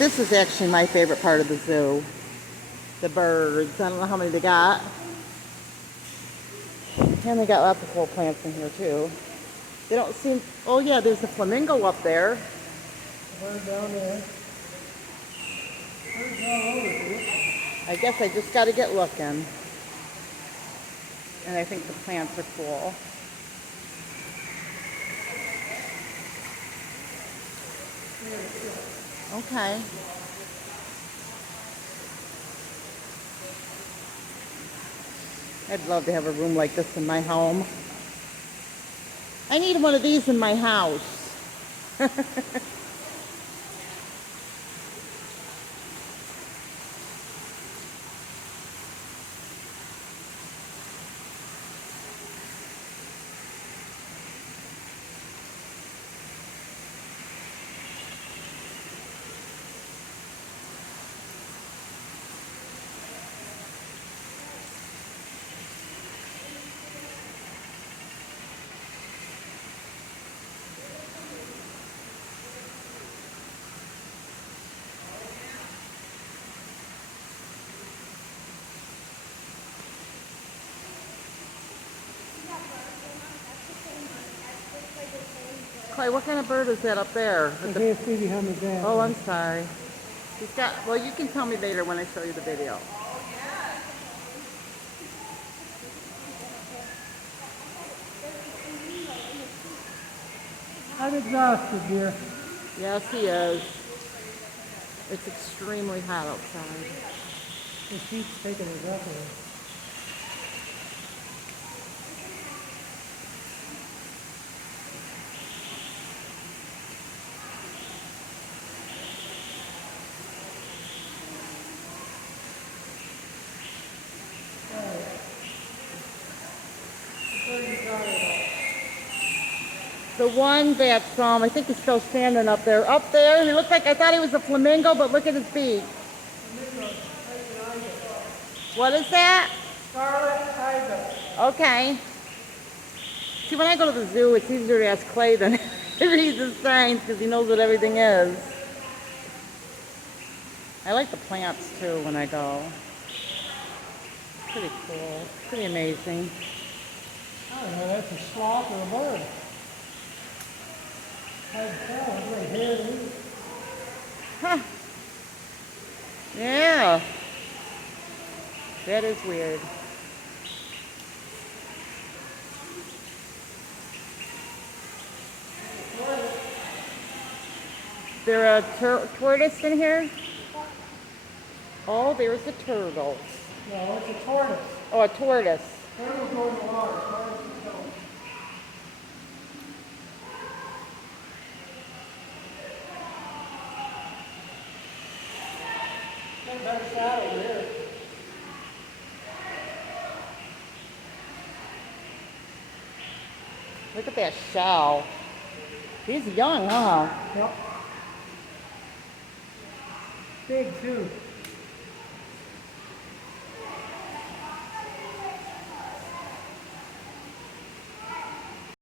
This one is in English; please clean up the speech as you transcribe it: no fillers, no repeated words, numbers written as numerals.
This is actually my favorite part of the zoo. The birds. I don't know how many they got. And they got lots of cool plants in here too. They don't seem... Oh yeah, there's a flamingo up there. Bird down there. Birds all over here. I guess I just got to get looking. And I think the plants are cool. Okay. I'd love to have a room like this in my home. I need one of these in my house. Clay, what kind of bird is that up there? I can't see behind the back. Oh, I'm sorry. He's got, well, you can tell me later when I show you the video. I'm exhausted, dear. Yes, he is. It's extremely hot outside. The heat's taking his breath away. The one that's, I think he's still standing up there. Up there, he looked like, I thought he was a flamingo, but look at his beak. What is that? Scarlet ibis. Okay. See, when I go to the zoo, it's easier to ask Clay than to read the signs because he knows what everything is. I like the plants too when I go. Pretty cool. Pretty amazing. I don't know, that's a sloth or a bird. Hard to tell, it's like hair to eat. Huh. Yeah. That is weird. There a tortoise in here? Oh, there's a turtle. No, it's a tortoise. Oh, a tortoise. Turtles go in the water, tortoises don't. Got a better shot over here. Look at that shell. He's young, huh? Yep. Big too.